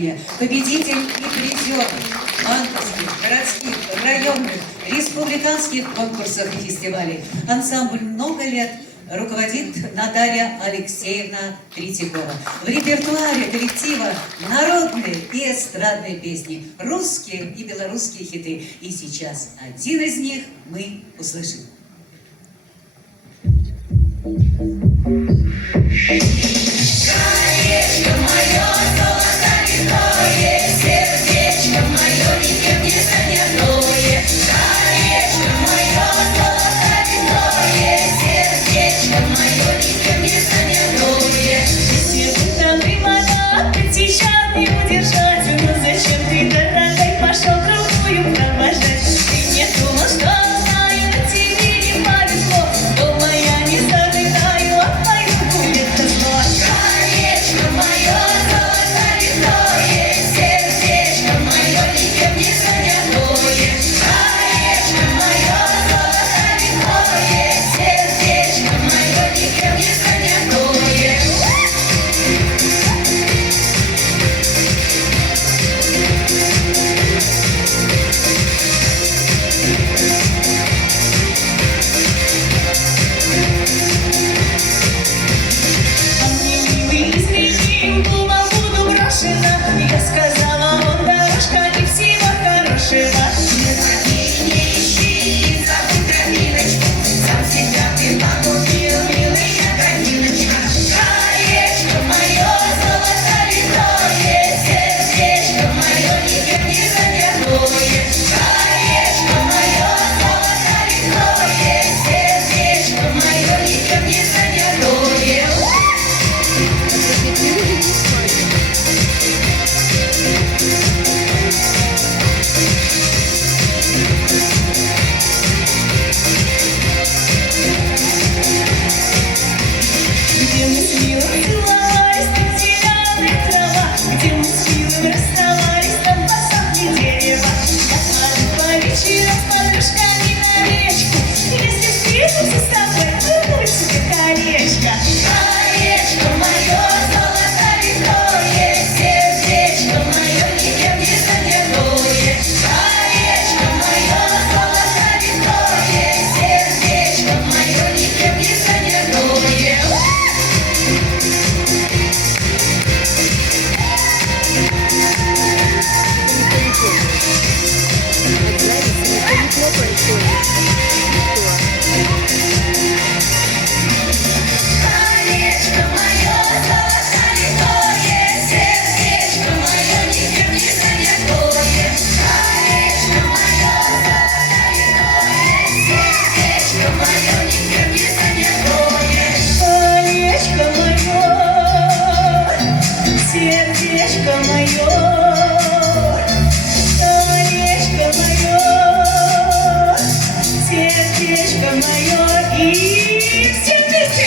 Победитель и призер банковских, городских, районных, республиканских конкурсов и фестивалей. Ансамбль много лет руководит Наталья Алексеевна Третьякова. В репертуаре коллектива народные и эстрадные песни, русские и белорусские хиты. И сейчас один из них мы услышим. Колечко мое, золото литое, сердечко мое, никем не занятое. Колечко мое, золото литое, сердечко мое, никем не занятое. Все страны моя, притечат не удержать, но зачем ты, дорогой, пошел другую провожать? Ты не думал, что знаю, тебе не повезло, дома я не забираю, а пойду будет зло. Колечко мое, золото литое, сердечко мое, никем не занятое. Колечко мое, золото литое, сердечко мое, никем не занятое. Думал, буду брошена. Я сказала, он дорожка не всего хорошего. Не ищи, забудь тропиночку, сам себя ты погубил, милая тропиночка. Колечко мое, золото литое, сердечко мое, никем не занятое. Колечко мое, золото литое, сердечко мое, никем не занятое. Где мы с милым целовались, там зеленая трава, где мы с милым расставались, там посадки дерева. Я смотрю по вечерам с подружками на речку, если встретимся с тобой, выберу себе колечко. Колечко мое, золото литое, сердечко мое, никем не занятое. Колечко мое, золото литое, сердечко мое, никем не занятое. Колечко мое, золото литое, сердечко мое, никем не занятое. Колечко мое, золото литое, сердечко мое, никем не занятое. Колечко мое, сердечко мое, колечко мое, сердечко мое, и все вместе.